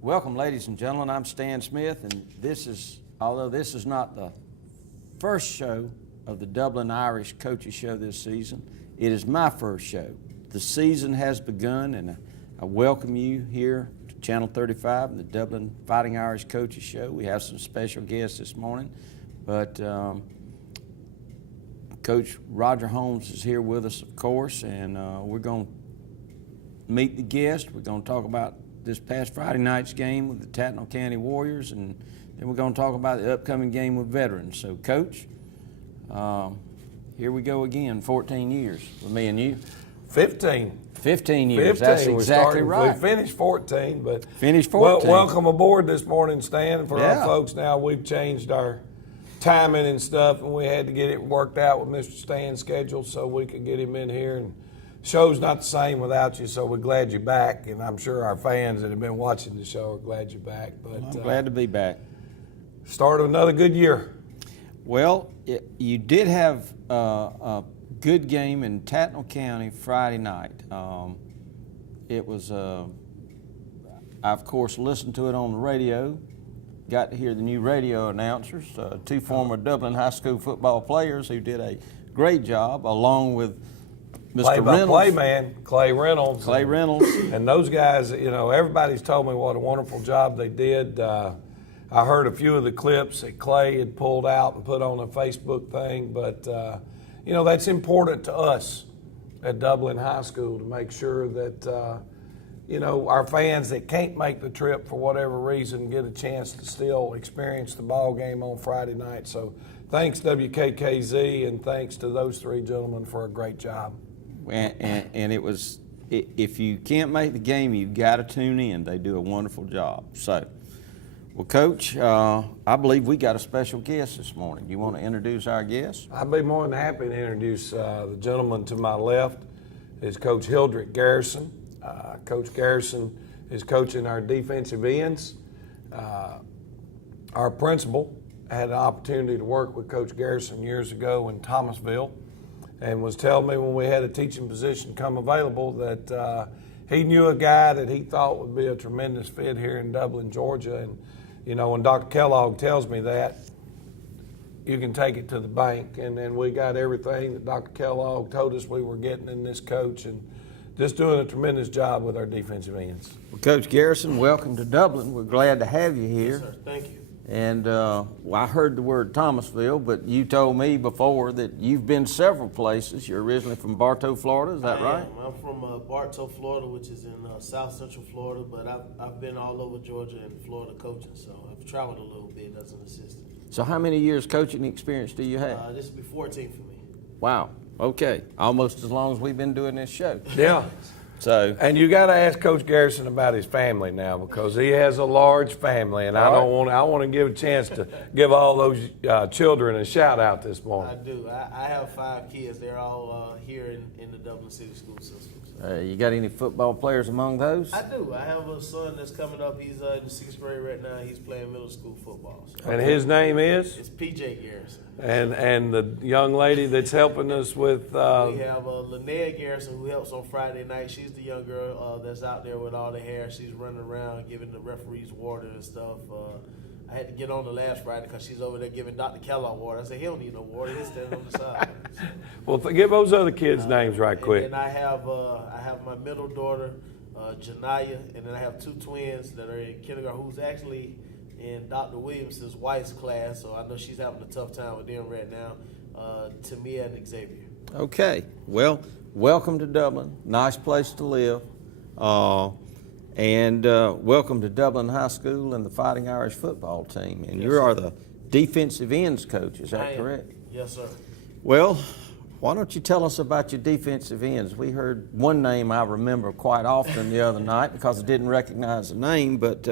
Welcome, ladies and gentlemen. I'm Stan Smith, and although this is not the first show of the Dublin Irish Coaches Show this season, it is my first show. The season has begun, and I welcome you here to Channel 35 and the Dublin Fighting Irish Coaches Show. We have some special guests this morning, but Coach Roger Holmes is here with us, of course, and we're going to meet the guests. We're going to talk about this past Friday night's game with the Tatnall County Warriors, and then we're going to talk about the upcoming game with veterans. So, Coach, here we go again, 14 years with me and you. 15. 15 years, that's exactly right. We finished 14, but finished 14. Welcome aboard this morning, Stan. For our folks now, we've changed our timing and stuff, and we had to get it worked out with Mr. Stan's schedule so we could get him in here. And show's not the same without you, so we're glad you're back, and I'm sure our fans that have been watching the show are glad you're back. But I'm glad to be back. Start of another good year. Well, you did have a good game in Tatnall County Friday night. It was, I of course listened to it on the radio, got to hear the new radio announcers, two former Dublin High School football players who did a great job, along with Mr. Play-by-play man, Clay Reynolds. And those guys, you know, everybody's told me what a wonderful job they did. I heard a few of the clips that Clay had pulled out and put on a Facebook thing, but, you know, that's important to us at Dublin High School to make sure that, you know, our fans that can't make the trip for whatever reason get a chance to still experience the ball game on Friday night. So thanks, WKKZ, and thanks to those three gentlemen for a great job. And it was, if you can't make the game, you've got to tune in. They do a wonderful job. So, well, Coach, I believe we got a special guest this morning. You want to introduce our guest? I'd be more than happy to introduce the gentleman to my left is Coach Hildrick Garrison. Coach Garrison is coaching our defensive ends. Our principal had an opportunity to work with Coach Garrison years ago in Thomasville, and was telling me when we had a teaching position come available that he knew a guy that he thought would be a tremendous fit here in Dublin, Georgia. And, you know, when Dr. Kellogg tells me that, you can take it to the bank. And then we got everything that Dr. Kellogg told us we were getting in this coach, and just doing a tremendous job with our defensive ends. Well, Coach Garrison, welcome to Dublin. We're glad to have you here. Yes, sir. Thank you. And well, I heard the word Thomasville, but you told me before that you've been several places. You're originally from Bartow, Florida, is that right? I'm from Bartow, Florida, which is in South Central Florida, but I've been all over Georgia and Florida coaching, so I've traveled a little bit as an assistant. So how many years coaching experience do you have? This will be 14 for me. Wow, okay. Almost as long as we've been doing this show. Yeah. So, and you got to ask Coach Garrison about his family now, because he has a large family, and I want to give a chance to give all those children a shout out this morning. I do. I have 5 kids. They're all here in the Dublin City School System. you got any football players among those? I do. I have a son that's coming up. He's in the 6th grade right now. He's playing middle school football. So. And his name is? It's PJ Garrison. And the young lady that's helping us with? We have Linnea Garrison, who helps on Friday night. She's the young girl that's out there with all the hair. She's running around giving the referees water and stuff. I had to get on the last Friday because she's over there giving Dr. Kellogg water. I said, he don't need no water. He's standing on the side. So, well, give those other kids' names right quick. And I have my middle daughter, Janaya, and then I have 2 twins that are in kindergarten who's actually in Dr. Williams' wife's class, so I know she's having a tough time with them right now, Tamia and Xavier. Okay. Well, welcome to Dublin. Nice place to live. And welcome to Dublin High School and the Fighting Irish football team. And you are the defensive ends coach, is that correct? Yes, sir. Well, why don't you tell us about your defensive ends? We heard one name I remember quite often the other night because I didn't recognize the name, but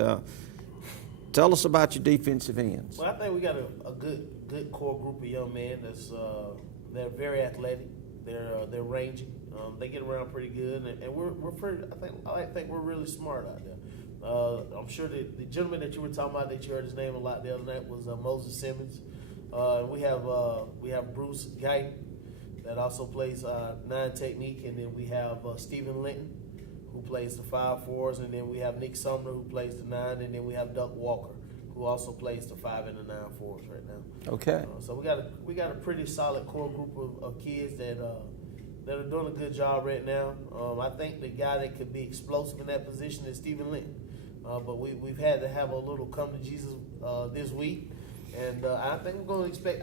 tell us about your defensive ends. Well, I think we got a good core group of young men they're very athletic. They're rangy. They get around pretty good, and we're pretty. I think we're really smart out there. I'm sure the gentleman that you were talking about, that you heard his name a lot the other night, was Moses Simmons. We have Bruce Guyton that also plays 9 technique, and then we have Stephen Linton, who plays the 5-4s, and then we have Nick Sumner, who plays the 9, and then we have Duck Walker, who also plays the 5 and the 9-4s right now. Okay. So we got a pretty solid core group of kids that are doing a good job right now. I think the guy that could be explosive in that position is Stephen Lynn. But we've had to have a little come to Jesus this week, and I think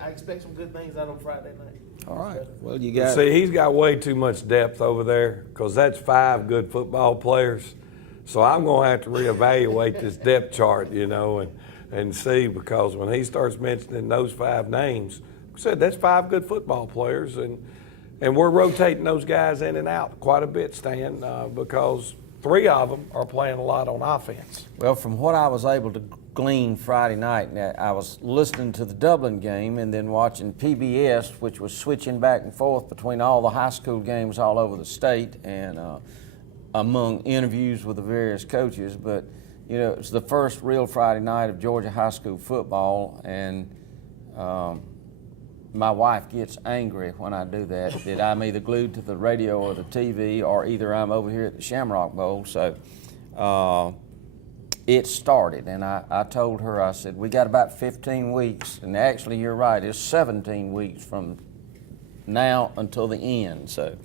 I expect some good things out on Friday night. All right. Well, you got. See, he's got way too much depth over there because that's 5 good football players. So I'm going to have to reevaluate this depth chart, and see, because when he starts mentioning those 5 names, like I said, that's 5 good football players, and we're rotating those guys in and out quite a bit, Stan, because 3 of them are playing a lot on offense. Well, from what I was able to glean Friday night, I was listening to the Dublin game and then watching PBS, which was switching back and forth between all the high school games all over the state and among interviews with the various coaches. But, it was the first real Friday night of Georgia high school football, and my wife gets angry when I do that I'm either glued to the radio or the TV, or either I'm over here at the Shamrock Bowl. So it started, and I told her, I said, we got about 15 weeks, and actually you're right, it's 17 weeks from now until the end. So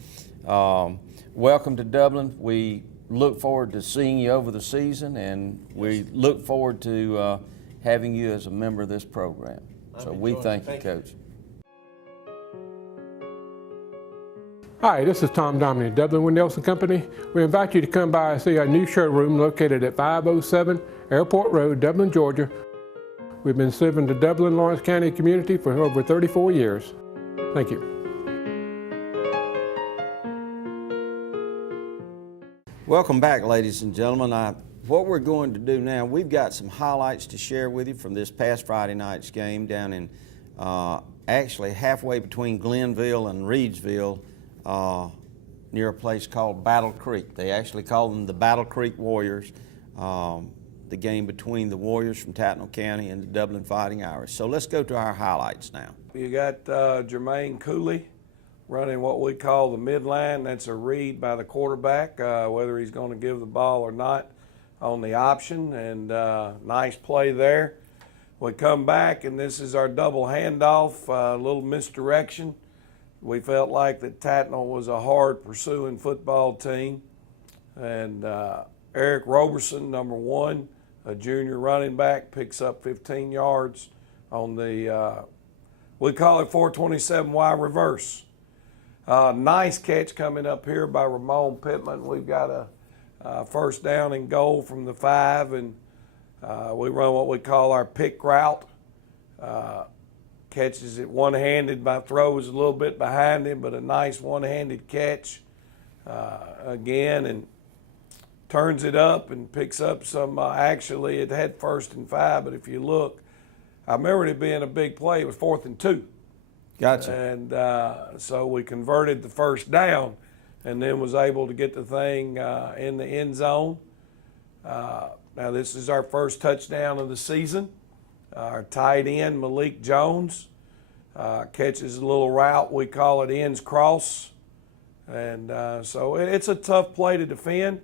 welcome to Dublin. We look forward to seeing you over the season, and we look forward to having you as a member of this program. So we thank you, Coach. Hi, this is Tom Dominic, Dublin with Nelson Company. We invite you to come by and see our new showroom located at 507 Airport Road, Dublin, Georgia. We've been serving the Dublin, Lawrence County community for over 34 years. Thank you. Welcome back, ladies and gentlemen. What we're going to do now, we've got some highlights to share with you from this past Friday night's game down in actually halfway between Glenville and Reedsville, near a place called Battle Creek. They actually call them the Battle Creek Warriors, the game between the Warriors from Tattnall County and the Dublin Fighting Irish. So let's go to our highlights now. You got Jermaine Cooley running what we call the midline. That's a read by the quarterback, whether he's going to give the ball or not on the option, and nice play there. We come back, and this is our double handoff, a little misdirection. We felt like that Tattnall was a hard pursuing football team, and Eric Roberson, number 1, a junior running back, picks up 15 yards on the, we call it 427Y reverse. Nice catch coming up here by Ramon Pittman. We've got a first down and goal from the 5, and we run what we call our pick route. Catches it one-handed, my throw is a little bit behind him, but a nice one-handed catch again, and turns it up and picks up some, actually it had 1st and 5, but if you look, I remember it being a big play. It was 4th and 2. Gotcha. And so we converted the first down and then was able to get the thing in the end zone. Now this is our first touchdown of the season. Our tight end, Malik Jones, catches a little route. We call it ends cross. And so it's a tough play to defend.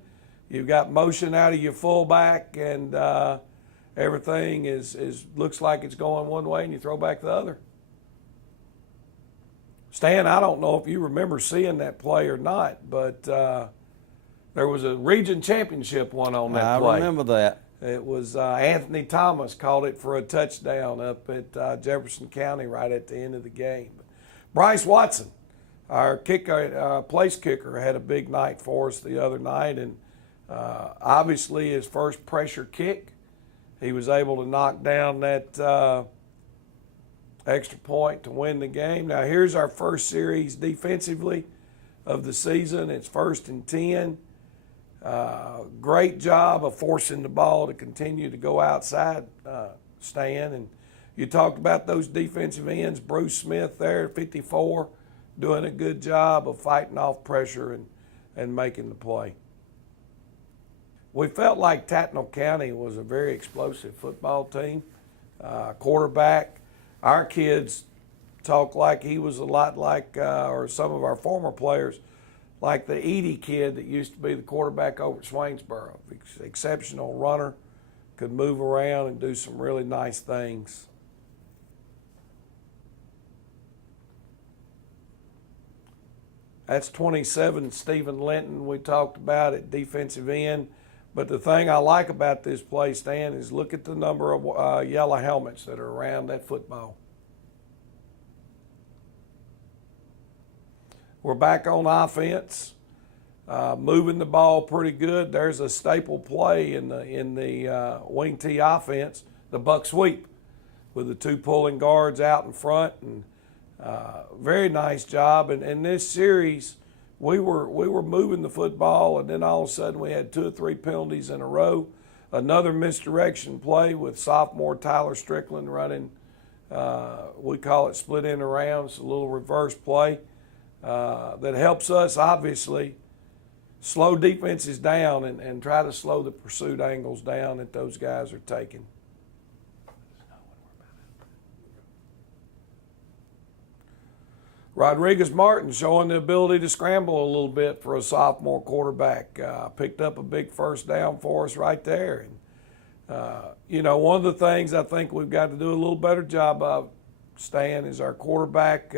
You've got motion out of your fullback, and everything looks like it's going one way, and you throw back the other. Stan, I don't know if you remember seeing that play or not, but there was a region championship one on that play. I remember that. It was Anthony Thomas called it for a touchdown up at Jefferson County right at the end of the game. Bryce Watson, our place kicker, had a big night for us the other night, and obviously his first pressure kick, he was able to knock down that extra point to win the game. Now here's our first series defensively of the season. It's 1st and 10. Great job of forcing the ball to continue to go outside, Stan. And you talked about those defensive ends. Bruce Smith there, 54, doing a good job of fighting off pressure and making the play. We felt like Tattnall County was a very explosive football team. Quarterback, our kids talk like he was a lot like, or some of our former players, like the Edie kid that used to be the quarterback over at Swainsboro. Exceptional runner, could move around and do some really nice things. That's 27, Stephen Linton, we talked about at defensive end. But the thing I like about this play, Stan, is look at the number of yellow helmets that are around that football. We're back on offense, moving the ball pretty good. There's a staple play in the wing T offense, the buck sweep, with the two pulling guards out in front, and very nice job. And in this series, we were moving the football, and then all of a sudden we had 2 or 3 penalties in a row. Another misdirection play with sophomore Tyler Strickland running. We call it split end around. It's a little reverse play that helps us obviously slow defenses down and try to slow the pursuit angles down that those guys are taking. Rodriguez Martin showing the ability to scramble a little bit for a sophomore quarterback. Picked up a big first down for us right there. And, one of the things I think we've got to do a little better job of, Stan, is our quarterback.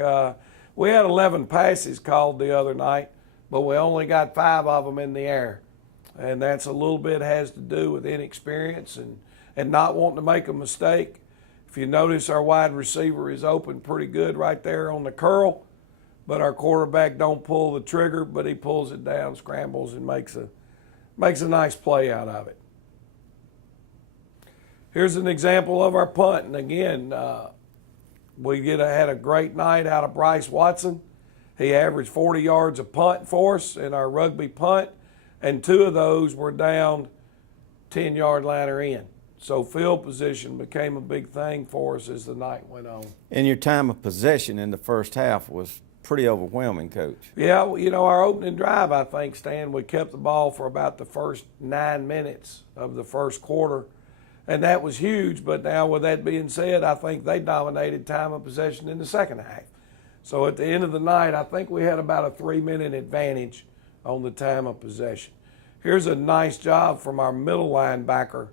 We had 11 passes called the other night, but we only got 5 of them in the air. And that's a little bit has to do with inexperience and not wanting to make a mistake. If you notice, our wide receiver is open pretty good right there on the curl, but our quarterback don't pull the trigger, but he pulls it down, scrambles, and makes a nice play out of it. Here's an example of our punt, and again, we had a great night out of Bryce Watson. He averaged 40 yards a punt for us in our rugby punt, and 2 of those were down 10-yard line or in. So field position became a big thing for us as the night went on. And your time of possession in the first half was pretty overwhelming, Coach. Yeah, our opening drive, I think, Stan, we kept the ball for about the first 9 minutes of the first quarter, and that was huge. But now with that being said, I think they dominated time of possession in the second half. So at the end of the night, I think we had about a 3-minute advantage on the time of possession. Here's a nice job from our middle linebacker,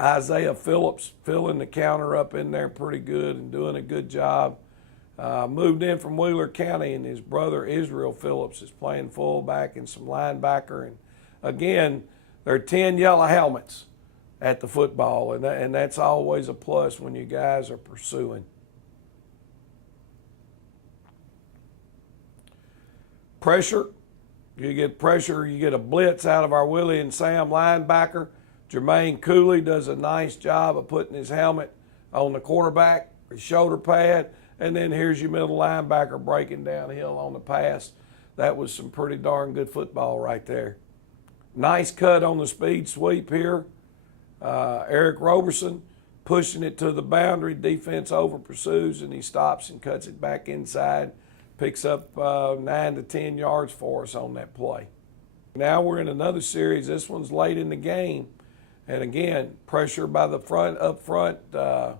Isaiah Phillips, filling the counter up in there pretty good and doing a good job. Moved in from Wheeler County, and his brother Israel Phillips is playing fullback and some linebacker. And again, there are 10 yellow helmets at the football, and that's always a plus when you guys are pursuing. Pressure. You get pressure, you get a blitz out of our Willie and Sam linebacker. Jermaine Cooley does a nice job of putting his helmet on the quarterback, his shoulder pad, and then here's your middle linebacker breaking downhill on the pass. That was some pretty darn good football right there. Nice cut on the speed sweep here. Eric Roberson pushing it to the boundary. Defense over pursues, and he stops and cuts it back inside. Picks up 9 to 10 yards for us on that play. Now we're in another series. This one's late in the game. And again, pressure by the front, up front. A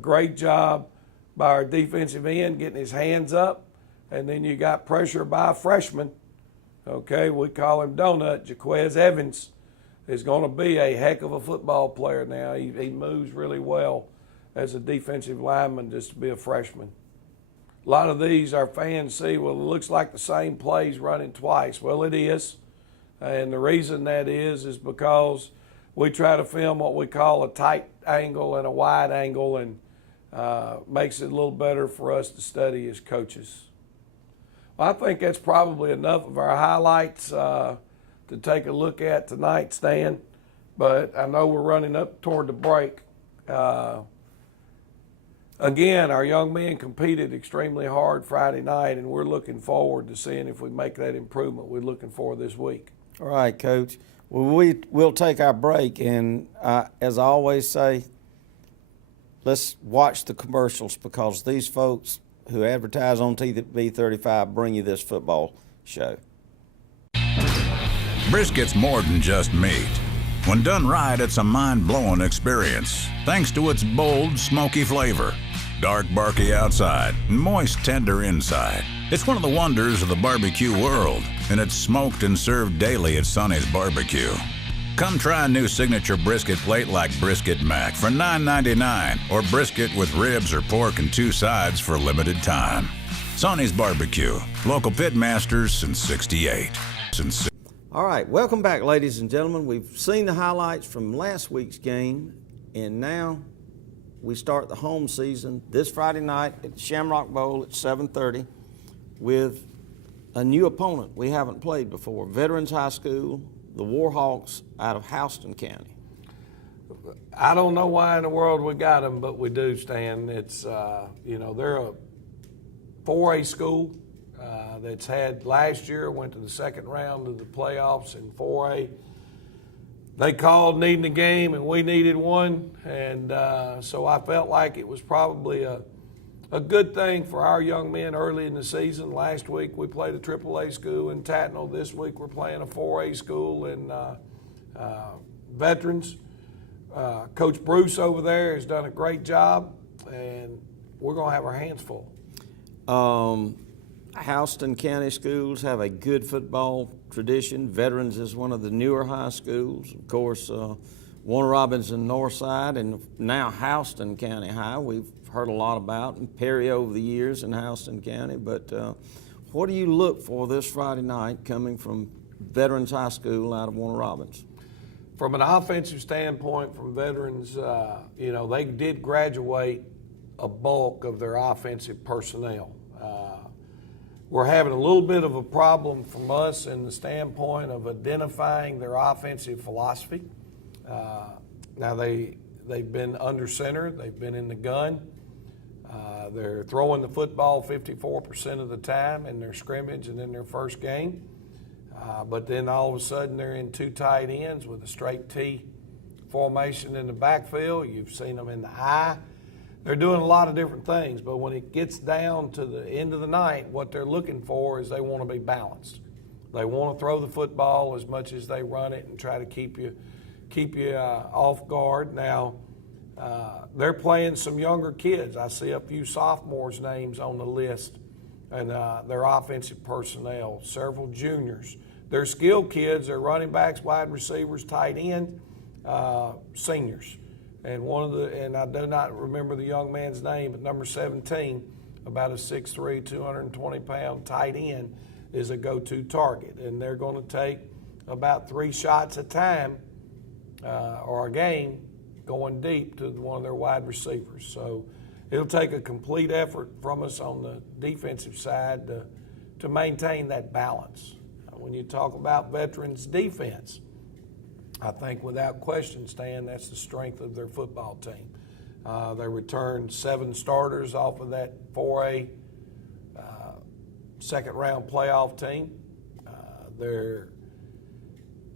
great job by our defensive end getting his hands up. And then you got pressure by a freshman. Okay, we call him Donut. Jaquez Evans is going to be a heck of a football player now. He moves really well as a defensive lineman just to be a freshman. A lot of these our fans see, well, it looks like the same plays running twice. Well, it is. And the reason that is because we try to film what we call a tight angle and a wide angle, and makes it a little better for us to study as coaches. Well, I think that's probably enough of our highlights to take a look at tonight, Stan. But I know we're running up toward the break. Again, our young men competed extremely hard Friday night, and we're looking forward to seeing if we make that improvement we're looking for this week. All right, Coach. Well, we'll take our break, and as I always say, let's watch the commercials, because these folks who advertise on TV 35 bring you this football show. Brisket's more than just meat. When done right, it's a mind-blowing experience, thanks to its bold, smoky flavor. Dark, barky outside, and moist, tender inside. It's one of the wonders of the barbecue world, and it's smoked and served daily at Sonny's Barbecue. Come try a new signature brisket plate like Brisket Mac for $9.99, or brisket with ribs or pork and 2 sides for a limited time. Sonny's Barbecue, local pit masters since '68. All right, welcome back, ladies and gentlemen. We've seen the highlights from last week's game, and now we start the home season this Friday night at the Shamrock Bowl at 7:30 with a new opponent we haven't played before, Veterans High School, the Warhawks out of Houston County. I don't know why in the world we got them, but we do, Stan. It's, they're a 4A school that's had last year, went to the second round of the playoffs in 4A. They called needing a game, and we needed one, and so I felt like it was probably a good thing for our young men early in the season. Last week we played a AAA school in Tatnall. This week we're playing a 4A school in Veterans. Coach Bruce over there has done a great job, and we're going to have our hands full. Houston County schools have a good football tradition. Veterans is one of the newer high schools. Of course, Warner Robinson Northside, and now Houston County High we've heard a lot about, and Perry over the years in Houston County. But what do you look for this Friday night coming from Veterans High School out of Warner Robinson? From an offensive standpoint, from Veterans, they did graduate a bulk of their offensive personnel. We're having a little bit of a problem from us in the standpoint of identifying their offensive philosophy. Now they've been under center, they've been in the gun. They're throwing the football 54% of the time in their scrimmage and in their first game. But then all of a sudden they're in 2 tight ends with a straight T formation in the backfield. You've seen them in the I. They're doing a lot of different things, but when it gets down to the end of the night, what they're looking for is they want to be balanced. They want to throw the football as much as they run it and try to keep you off guard. Now, they're playing some younger kids. I see a few sophomores' names on the list, and their offensive personnel, several juniors. They're skilled kids. They're running backs, wide receivers, tight end, seniors. And I do not remember the young man's name, but number 17, about a 6'3", 220-pound tight end, is a go-to target. And they're going to take about 3 shots a time or a game going deep to one of their wide receivers. So it'll take a complete effort from us on the defensive side to maintain that balance. When you talk about Veterans defense, I think without question, Stan, that's the strength of their football team. They returned 7 starters off of that 4A second-round playoff team. They're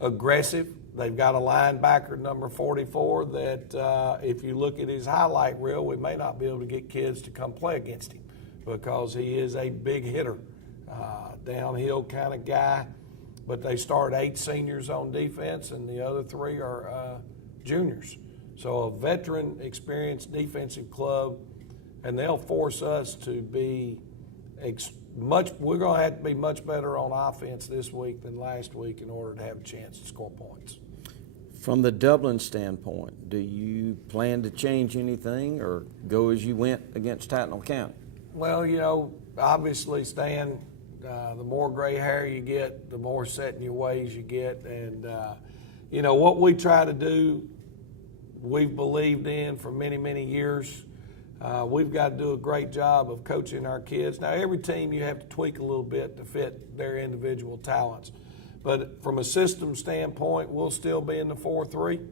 aggressive. They've got a linebacker, number 44, that if you look at his highlight reel, we may not be able to get kids to come play against him because he is a big hitter, downhill kind of guy. But they start 8 seniors on defense, and the other 3 are juniors. So a veteran, experienced defensive club, and they'll force us to be we're going to have to be much better on offense this week than last week in order to have a chance to score points. From the Dublin standpoint, do you plan to change anything or go as you went against Tatnall County? Well, obviously, Stan, the more gray hair you get, the more set in your ways you get. And, what we try to do, we've believed in for many, many years. We've got to do a great job of coaching our kids. Now, every team you have to tweak a little bit to fit their individual talents. But from a system standpoint, we'll still be in the 4-3.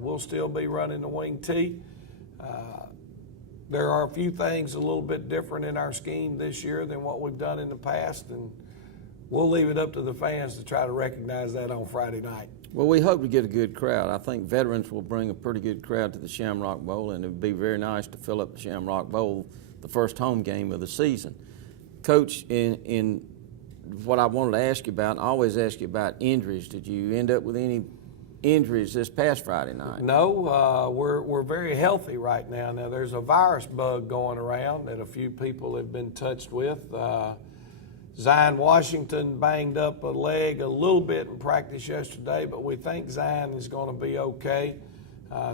We'll still be running the wing T. There are a few things a little bit different in our scheme this year than what we've done in the past, and we'll leave it up to the fans to try to recognize that on Friday night. Well, we hope to get a good crowd. I think Veterans will bring a pretty good crowd to the Shamrock Bowl, and it would be very nice to fill up the Shamrock Bowl, the first home game of the season. Coach, in what I wanted to ask you about, I always ask you about injuries. Did you end up with any injuries this past Friday night? No, we're very healthy right now. Now, there's a virus bug going around that a few people have been touched with. Zion Washington banged up a leg a little bit in practice yesterday, but we think Zion is going to be okay.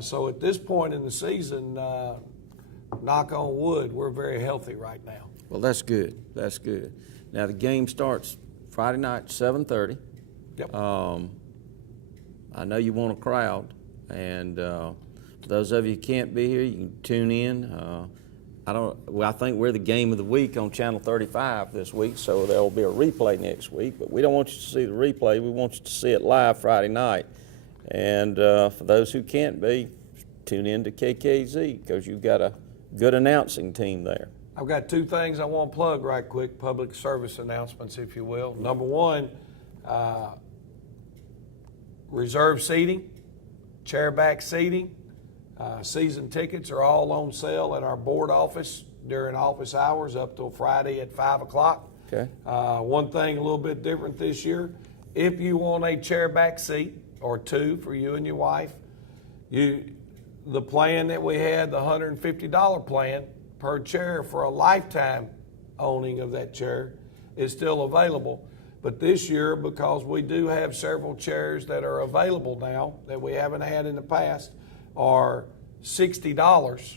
So at this point in the season, knock on wood, we're very healthy right now. Well, that's good. That's good. Now the game starts Friday night, 7:30. Yep. I know you want a crowd, and those of you who can't be here, you can tune in. I think we're the game of the week on Channel 35 this week, so there will be a replay next week. But we don't want you to see the replay. We want you to see it live Friday night. And for those who can't be, tune in to KKZ because you've got a good announcing team there. I've got two things I want to plug right quick, public service announcements, if you will. Number one, reserve seating, chairback seating. Season tickets are all on sale at our board office during office hours up till Friday at 5 o'clock. Okay. One thing a little bit different this year, if you want a chairback seat or two for you and your wife, the plan that we had, the $150 plan per chair for a lifetime owning of that chair is still available. But this year, because we do have several chairs that are available now that we haven't had in the past, are $60,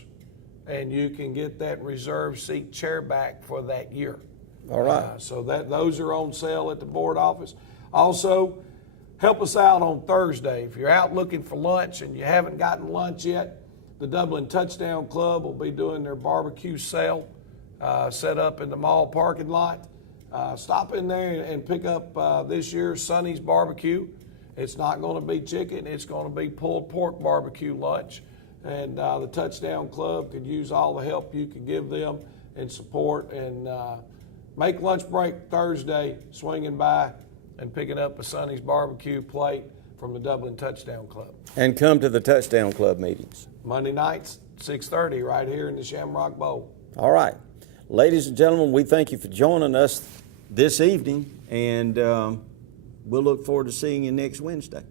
and you can get that reserve seat chair back for that year. All right. So those are on sale at the board office. Also, help us out on Thursday. If you're out looking for lunch and you haven't gotten lunch yet, the Dublin Touchdown Club will be doing their barbecue sale set up in the mall parking lot. Stop in there and pick up this year's Sonny's Barbecue. It's not going to be chicken. It's going to be pulled pork barbecue lunch. And the Touchdown Club could use all the help you could give them and support. And make lunch break Thursday, swinging by and picking up a Sonny's Barbecue plate from the Dublin Touchdown Club. And come to the Touchdown Club meetings. Monday nights, 6:30, right here in the Shamrock Bowl. All right. Ladies and gentlemen, we thank you for joining us this evening, and we'll look forward to seeing you next Wednesday.